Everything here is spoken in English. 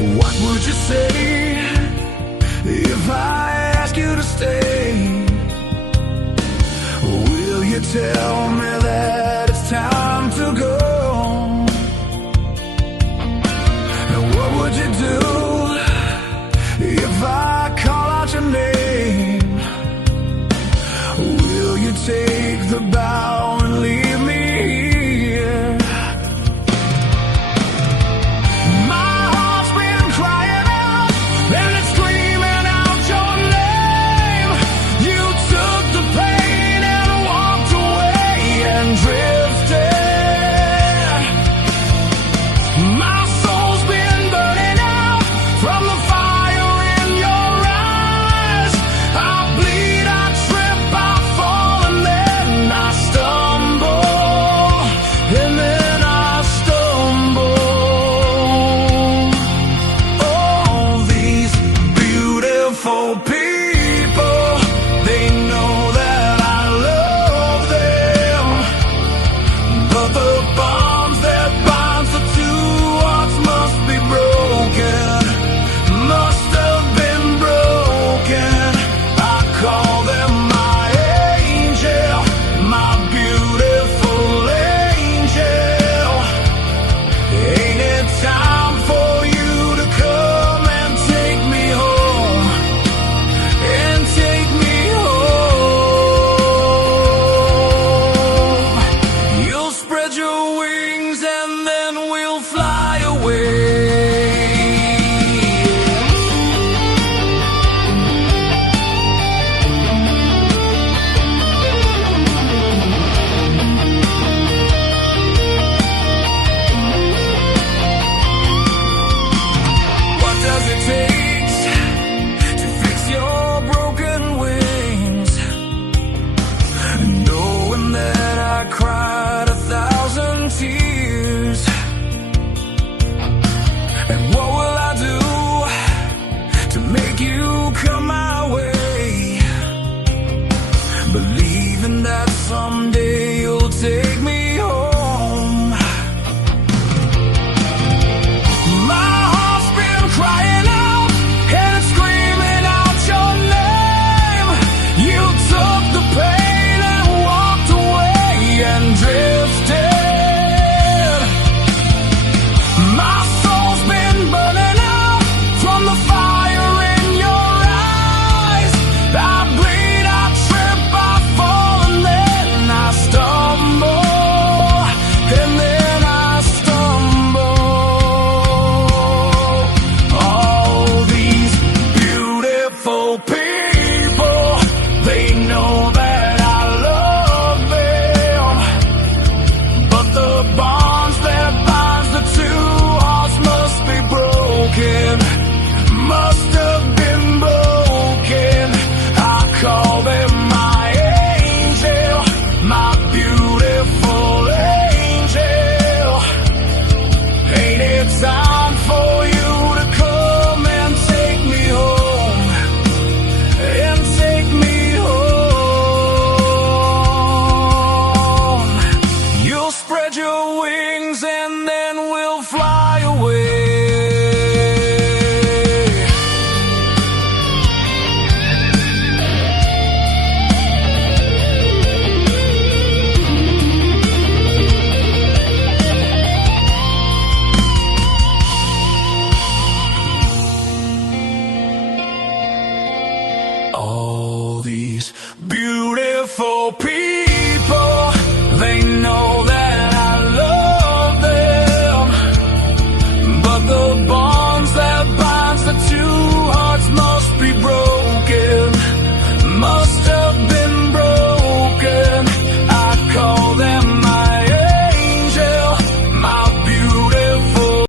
What would you say if I ask you to stay? Will you tell me that it's time to go? And what would you do if I call out your name? Will you take the bow and leave me here? My heart's been crying out and it's screaming out your name. You took the pain and walked away and drifted. My soul's been burning out from the fire in your eyes. I bleed, I trip, I fall, and then I stumble, and then I stumble. All these beautiful people, they know that I love them, but the bonds that binds the two hearts must be broken, must have been broken. I call them my angel, my beautiful angel. Ain't it time for you to come and take me home, and take me home? You'll spread your wings and then we'll fly away. What does it take to fix your broken wings? Knowing that I cried 1,000 tears. And what will I do to make you come my way? Believing that someday you'll take me home. My heart's been crying out and it's screaming out your name. You took the pain and walked away and drifted. My soul's been burning out from the fire in your eyes. I bleed, I trip, I fall, and then I stumble, and then I stumble. All these beautiful people, they know that I love them, but the bonds that binds the two hearts must be broken, must have been broken. I call them my angel, my beautiful angel. Ain't it time for you to come and take me home, and take me home? You'll spread your wings and then we'll fly away. All these beautiful people, they know